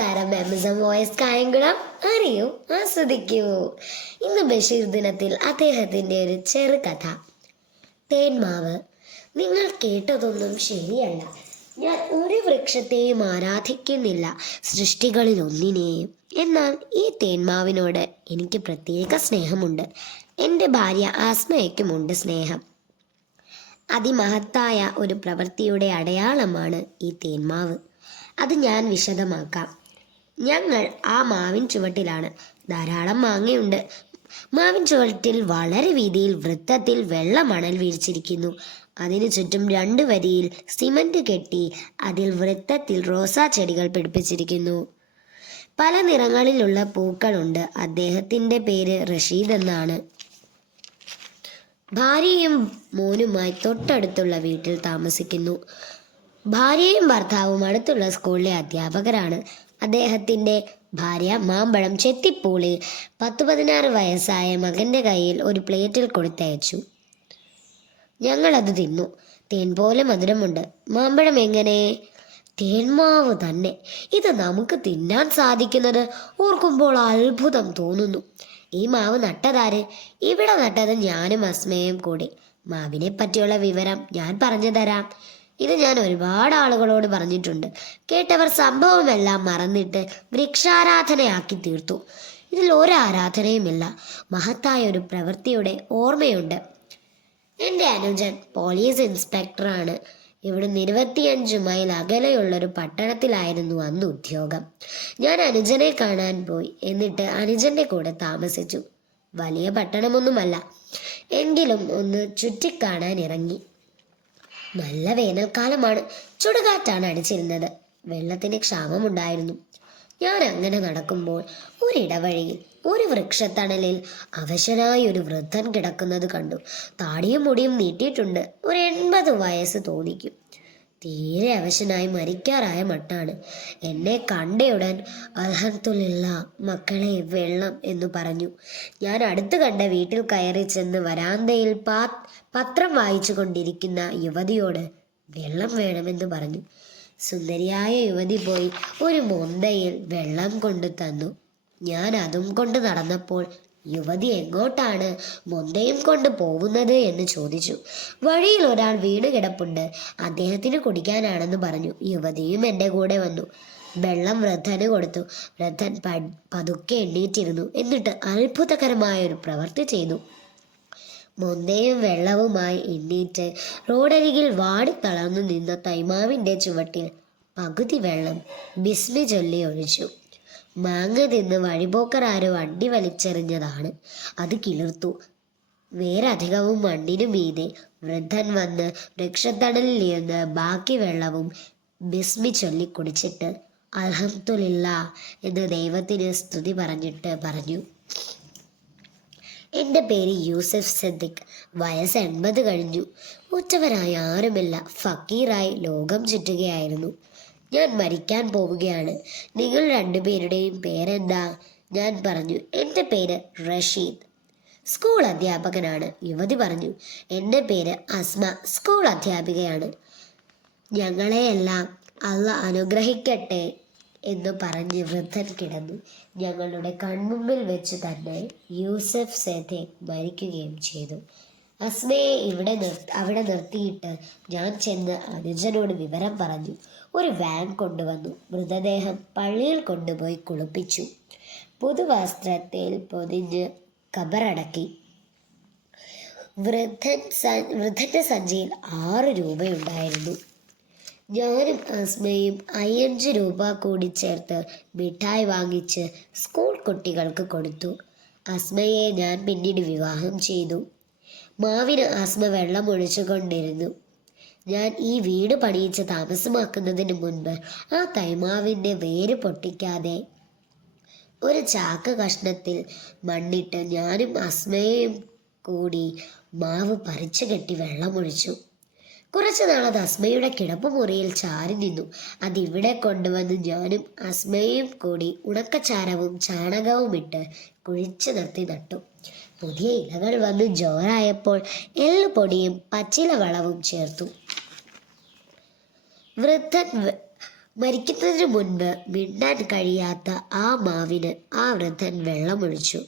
നമസ്കാരം. Amazon voice Kayamkulam അറിയൂ ആസ്വദിക്കൂ. ഇന്ന് ബഷീർ ദിനത്തിൽ അദ്ദേഹത്തിന്റെ ഒരു ചെറുകഥ. തേന്മാവ് നിങ്ങൾ കേട്ടതൊന്നും ശരിയല്ല. ഞാൻ ഒരു വൃക്ഷത്തെയും ആരാധിക്കുന്നില്ല. സൃഷ്ടികളിൽ ഒന്നിനെയും എന്നാൽ ഈ തേന്മാവിനോട് എനിക്ക് പ്രത്യേക സ്നേഹമുണ്ട്. എന്റെ ഭാര്യ ആസ്മയ്ക്കുമുണ്ട് സ്നേഹം. അതിമഹത്തായ ഒരു പ്രവൃത്തിയുടെ അടയാളമാണ് ഈ തേന്മാവ്. അത് ഞാൻ വിശദമാക്കാം. ഞങ്ങൾ ആ മാവിൻ ചുവട്ടിലാണ്. ധാരാളം മാങ്ങയുണ്ട്. മാവിൻ ചുവട്ടിൽ വളരെ വീതിയിൽ വൃത്തത്തിൽ വെള്ള മണൽ വീഴ്ചിരിക്കുന്നു. അതിനു ചുറ്റും രണ്ട് വരിയിൽ സിമന്റ് കെട്ടി അതിൽ വൃത്തത്തിൽ റോസാ ചെടികൾ പിടിപ്പിച്ചിരിക്കുന്നു. പല നിറങ്ങളിലുള്ള പൂക്കളുണ്ട്. അദ്ദേഹത്തിന്റെ പേര് റഷീദ് എന്നാണ്. ഭാര്യയും മോനുമായി തൊട്ടടുത്തുള്ള വീട്ടിൽ താമസിക്കുന്നു. ഭാര്യയും ഭർത്താവും അടുത്തുള്ള സ്കൂളിലെ അധ്യാപകരാണ്. അദ്ദേഹത്തിന്റെ ഭാര്യ മാമ്പഴം ചെത്തിപ്പൂളി പത്ത് പതിനാറ് വയസ്സായ മകന്റെ കയ്യിൽ ഒരു പ്ലേറ്റിൽ കൊടുത്തയച്ചു. ഞങ്ങളത് തിന്നു. തേൻ പോലെ മധുരമുണ്ട്. മാമ്പഴം എങ്ങനെ? തേന്മാവ് തന്നെ. ഇത് നമുക്ക് തിന്നാൻ സാധിക്കുന്നത് ഓർക്കുമ്പോൾ അത്ഭുതം തോന്നുന്നു. ഈ മാവ് നട്ടതാര്? ഇവിടെ നട്ടത് ഞാനും അസ്മയും കൂടി. മാവിനെ പറ്റിയുള്ള വിവരം ഞാൻ പറഞ്ഞു തരാം. ഇത് ഞാൻ ഒരുപാട് ആളുകളോട് പറഞ്ഞിട്ടുണ്ട്. കേട്ടവർ സംഭവമെല്ലാം മറന്നിട്ട് വൃക്ഷാരാധനയാക്കി തീർത്തു. ഇതിൽ ഒരു ആരാധനയുമില്ല. മഹത്തായ ഒരു പ്രവൃത്തിയുടെ ഓർമ്മയുണ്ട്. എന്റെ അനുജൻ പോലീസ് ഇൻസ്പെക്ടറാണ്. ഇവിടെ ഇരുപത്തിയഞ്ച് മൈൽ അകലെയുള്ളൊരു പട്ടണത്തിലായിരുന്നു അന്ന് ഉദ്യോഗം. ഞാൻ അനുജനെ കാണാൻ പോയി. എന്നിട്ട് അനുജന്റെ കൂടെ താമസിച്ചു. വലിയ പട്ടണമൊന്നുമല്ല. എങ്കിലും ഒന്ന് ചുറ്റിക്കാണാൻ ഇറങ്ങി. നല്ല വേനൽക്കാലമാണ്. ചുടുകാറ്റാണ് അടിച്ചിരുന്നത്. വെള്ളത്തിന് ക്ഷാമമുണ്ടായിരുന്നു. ഞാൻ അങ്ങനെ നടക്കുമ്പോൾ ഒരിടവഴിയിൽ ഒരു വൃക്ഷത്തണലിൽ അവശനായ ഒരു വൃദ്ധൻ കിടക്കുന്നത് കണ്ടു. താടിയും മുടിയും നീട്ടിയിട്ടുണ്ട്. ഒരു എൺപത് വയസ്സ് തോന്നിക്കും. തീരെ അവശനായി മരിക്കാറായ മട്ടാണ്. എന്നെ കണ്ടയുടൻ അൽഹത്തുലില്ല മക്കളെ വെള്ളം എന്നു പറഞ്ഞു. ഞാൻ അടുത്ത് കണ്ട വീട്ടിൽ കയറി ചെന്ന് വരാന്തയിൽ പാ പത്രം വായിച്ചു കൊണ്ടിരിക്കുന്ന യുവതിയോട് വെള്ളം വേണമെന്ന് പറഞ്ഞു. സുന്ദരിയായ യുവതി പോയി ഒരു മൊന്തയിൽ വെള്ളം കൊണ്ടു തന്നു. ഞാൻ അതും കൊണ്ട് നടന്നപ്പോൾ യുവതി എങ്ങോട്ടാണ് മൊന്തയും കൊണ്ട് പോകുന്നത് എന്ന് ചോദിച്ചു. വഴിയിൽ ഒരാൾ വീണ് കിടപ്പുണ്ട്. അദ്ദേഹത്തിന് കുടിക്കാനാണെന്ന് പറഞ്ഞു. യുവതിയും എന്റെ കൂടെ വന്നു. വെള്ളം വൃദ്ധന് കൊടുത്തു. വൃദ്ധൻ പതുക്കെ എണ്ണീറ്റിരുന്നു. എന്നിട്ട് അത്ഭുതകരമായ ഒരു പ്രവൃത്തി ചെയ്തു. മൊന്തയും വെള്ളവുമായി എണ്ണീറ്റ് റോഡരികിൽ വാടിത്തളർന്നു നിന്ന തൈമാവിന്റെ ചുവട്ടിൽ പകുതി വെള്ളം ബിസ്മി ചൊല്ലി ഒഴിച്ചു. മാങ്ങ തിന്ന് വഴിപോക്കറാരോ വണ്ടി വലിച്ചെറിഞ്ഞതാണ്. അത് കിളിർത്തു. വേരധികവും മണ്ണിനു മീതെ വൃദ്ധൻ വന്ന് വൃക്ഷത്തണലിൽ നിന്ന് ബാക്കി വെള്ളവും ബിസ്മി ചൊല്ലി കുടിച്ചിട്ട് അലഹത്തുലില്ല എന്ന് ദൈവത്തിന് സ്തുതി പറഞ്ഞിട്ട് പറഞ്ഞു. എന്റെ പേര് യൂസഫ് സദ്ദിഖ്. വയസ്സ് എൺപത് കഴിഞ്ഞു. ഉറ്റവരായി ആരുമില്ല. ഫക്കീറായി ലോകം ചുറ്റുകയായിരുന്നു. ഞാൻ മരിക്കാൻ പോവുകയാണ്. നിങ്ങൾ രണ്ടുപേരുടെയും പേരെന്താ? ഞാൻ പറഞ്ഞു എന്റെ പേര് റഷീദ്. സ്കൂൾ അധ്യാപകനാണ് യുവതി പറഞ്ഞു എന്റെ പേര് അസ്മ സ്കൂൾ അധ്യാപികയാണ്. ഞങ്ങളെയെല്ലാം അല്ല അനുഗ്രഹിക്കട്ടെ എന്ന് പറഞ്ഞ് വൃദ്ധൻ കിടന്നു. ഞങ്ങളുടെ കൺമുമ്പിൽ വെച്ച് തന്നെ യൂസഫ് സേതെ മരിക്കുകയും ചെയ്തു. അസ്മയെ ഇവിടെ അവിടെ നിർത്തിയിട്ട് ഞാൻ ചെന്ന് അനുജനോട് വിവരം പറഞ്ഞു. ഒരു വാൻ കൊണ്ടുവന്നു. മൃതദേഹം പള്ളിയിൽ കൊണ്ടുപോയി കുളിപ്പിച്ചു. പുതുവസ്ത്രത്തിൽ പൊതിഞ്ഞ് കബറടക്കി. വൃദ്ധൻ സ വൃദ്ധന്റെ സഞ്ചിയിൽ ആറ് രൂപയുണ്ടായിരുന്നു. ഞാനും അസ്മയും അയ്യഞ്ച് രൂപ കൂടി ചേർത്ത് മിഠായി വാങ്ങിച്ച് സ്കൂൾ കുട്ടികൾക്ക് കൊടുത്തു. അസ്മയെ ഞാൻ പിന്നീട് വിവാഹം ചെയ്തു. മാവിന് ആസ്മ വെള്ളം ഒഴിച്ചുകൊണ്ടിരുന്നു. ഞാൻ ഈ വീട് പണിയിച്ച് താമസമാക്കുന്നതിന് മുൻപ് ആ തൈമാവിന്റെ വേര് പൊട്ടിക്കാതെ ഒരു ചാക്ക കഷ്ണത്തിൽ മണ്ണിട്ട് ഞാനും അസ്മയും കൂടി മാവ് പറിച്ചു കെട്ടി വെള്ളമൊഴിച്ചു കുറച്ചു നാളത് അസ്മയുടെ കിടപ്പ് മുറിയിൽ ചാരി നിന്നു. അതിവിടെ കൊണ്ടുവന്ന് ഞാനും അസ്മയും കൂടി ഉണക്കച്ചാരവും ചാണകവും ഇട്ട് കുഴിച്ചു നിർത്തി നട്ടു. പുതിയ ഇലകൾ വന്ന് ജോറായപ്പോൾ എല്ലുപൊടിയും പച്ചില വളവും ചേർത്തു. വൃദ്ധൻ മരിക്കുന്നതിന് മുൻപ് മിണ്ടാൻ കഴിയാത്ത ആ മാവിന് ആ വൃദ്ധൻ വെള്ളമൊഴിച്ചു.